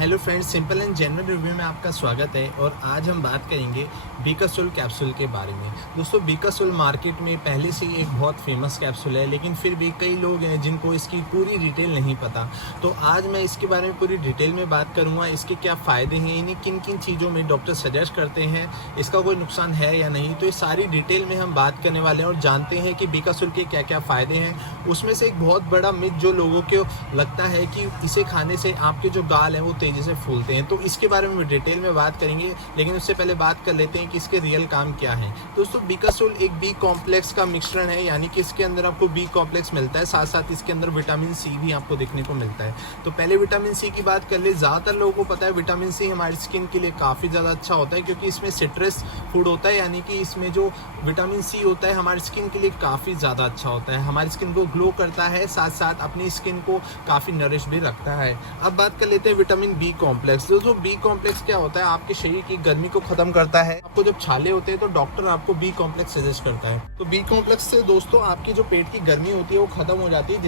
Hello friends, simple and general review में आपका स्वागत है। और आज हम बात करेंगे बीकासोल कैप्सूल के बारे में। दोस्तों, बीकासोल मार्केट में पहले से एक बहुत फेमस कैप्सूल है, लेकिन फिर भी कई लोग हैं जिनको इसकी पूरी डिटेल नहीं पता। तो आज मैं इसके बारे में पूरी डिटेल में बात करूंगा। इसके क्या फ़ायदे हैं, इन्हें किन किन चीज़ों में डॉक्टर सजेस्ट करते हैं, इसका कोई नुकसान है या नहीं। तो ये सारी डिटेल में हम बात करने वाले हैं और जानते हैं कि बीकासोल के क्या क्या फ़ायदे हैं। उसमें से एक बहुत बड़ा मिथ जो लोगों को लगता है कि इसे खाने से आपके जो गाल हैं वो तेज़ी से फूलते हैं, तो इसके बारे में डिटेल में बात करेंगे। लेकिन उससे पहले बात कर लेते हैं कि इसके रियल काम क्या है। दोस्तों, बीकासोल एक बी कॉम्प्लेक्स का मिश्रण है, यानी कि इसके अंदर आपको बी कॉम्प्लेक्स मिलता है, साथ साथ इसके अंदर विटामिन सी भी आपको देखने को मिलता है। तो पहले विटामिन सी की बात कर ले। ज़्यादातर लोगों को पता है विटामिन सी हमारी स्किन के लिए काफ़ी ज़्यादा अच्छा होता है, क्योंकि इसमें सिट्रस फूड होता है, यानी कि इसमें जो विटामिन सी होता है हमारी स्किन के लिए काफ़ी ज़्यादा अच्छा होता है। हमारी स्किन को ग्लो करता है, साथ साथ अपनी स्किन को काफ़ी नरिश भी रखता है। अब बात कर लेते हैं विटामिन बी कॉम्प्लेक्स। दोस्तों, बी कॉम्प्लेक्स क्या होता है? आपके शरीर की गर्मी को खत्म करता है। आपको जब छाले होते हैं तो डॉक्टर आपको बी कॉम्प्लेक्स सजेस्ट करता है। तो बी कॉम्प्लेक्स से दोस्तों आपकी जो पेट की गर्मी होती है वो खत्म हो जाती है,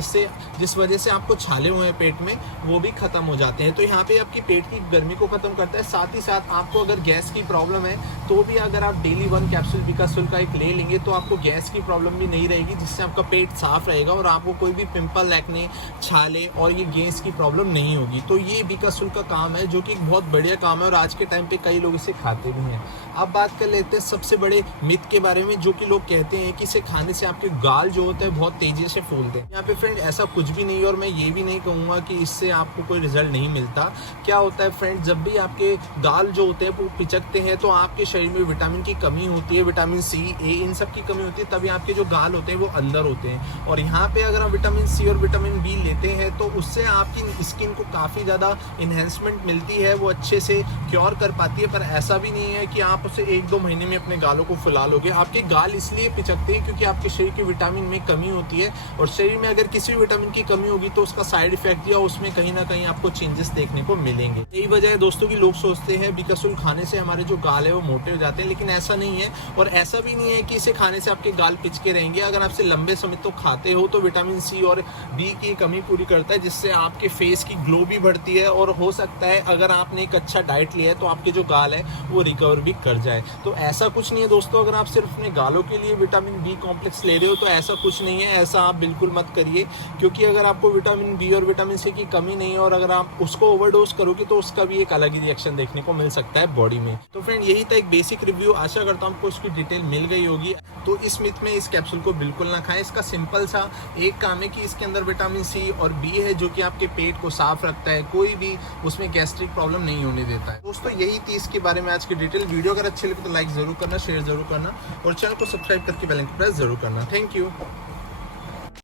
जिस वजह से आपको छाले हुए हैं पेट में वो भी खत्म हो जाते हैं। तो यहाँ पे आपकी पेट की गर्मी को खत्म करता है। साथ ही साथ आपको अगर गैस की प्रॉब्लम है तो भी अगर आप डेली 1 कैप्सूल बीकासोल का एक ले लेंगे तो आपको गैस की प्रॉब्लम भी नहीं रहेगी, जिससे आपका पेट साफ रहेगा और आपको कोई भी पिंपल, एक्ने, छाले और ये गैस की प्रॉब्लम नहीं होगी। तो ये बीकासोल का काम है, जो कि एक बहुत बढ़िया काम है और आज के टाइम पे कई लोग इसे खाते भी हैं। अब बात कर लेते हैं सबसे बड़े मिथ के बारे में, जो कि लोग कहते हैं कि इसे खाने से आपके गाल जो होते हैं बहुत तेजी से फूलते हैं। यहाँ पे फ्रेंड ऐसा कुछ भी नहीं है, और मैं ये भी नहीं कहूँगा कि इससे आपको कोई रिजल्ट नहीं मिलता। क्या होता है फ्रेंड, जब भी आपके गाल जो होते हैं वो पिचकते हैं तो आपके शरीर में विटामिन की कमी होती है, विटामिन सी, ए, इन सब की कमी होती है, तभी आपके जो गाल होते हैं वो अंदर होते हैं। और यहाँ पे अगर आप विटामिन सी और विटामिन बी लेते हैं तो उससे आपकी स्किन को काफ़ी ज़्यादा इन्हेंसमेंट मिलती है, वो अच्छे से क्योर कर पाती है। पर ऐसा भी नहीं है कि आप उसे 1-2 महीने में अपने गालों को फुला लोगे। आपके गाल इसलिए पिचकते हैं क्योंकि आपके शरीर के विटामिन में कमी होती है, और शरीर में अगर किसी विटामिन की कमी होगी तो उसका साइड इफेक्ट या उसमें कहीं ना कहीं आपको चेंजेस देखने को मिलेंगे। यही वजह है दोस्तों कि लोग सोचते हैं बीकासोल खाने से हमारे जो गाल है वो मोटे हो जाते हैं, लेकिन ऐसा नहीं है। और ऐसा भी नहीं है कि इसे खाने से आपके गाल पिचके रहेंगे। अगर आपसे लंबे समय तो खाते हो तो विटामिन सी और बी की कमी पूरी करता है, जिससे आपके फेस की ग्लो भी बढ़ती है, और हो सकता है अगर आपने एक अच्छा डाइट लिया है तो आपके जो गाल है वो रिकवर भी कर जाए। तो ऐसा कुछ नहीं है दोस्तों, अगर आप सिर्फ अपने गालों के लिए विटामिन बी कॉम्प्लेक्स ले रहे हो तो ऐसा कुछ नहीं है। ऐसा आप बिल्कुल मत करिए, क्योंकि अगर आपको विटामिन बी और विटामिन सी की कमी नहीं है और अगर आप उसको ओवरडोज करोगे तो उसका भी एक अलग ही रिएक्शन देखने को मिल सकता है बॉडी में। तो फ्रेंड, यही था एक बेसिक रिव्यू। आशा करता हूँ आपको उसकी डिटेल मिल गई होगी। तो इस मिथ में इस कैप्सूल को बिल्कुल ना खाएं। इसका सिंपल सा एक काम है कि इसके अंदर विटामिन सी और बी है, जो कि आपके पेट को साफ रखता है, कोई भी उसमें गैस्ट्रिक प्रॉब्लम नहीं होने देता है। दोस्तों, यही थी इसके बारे में आज की डिटेल। वीडियो अगर अच्छी लगे तो लाइक जरूर करना, शेयर जरूर करना और चैनल को सब्सक्राइब करके बेल आइकन प्रेस जरूर करना। Thank you.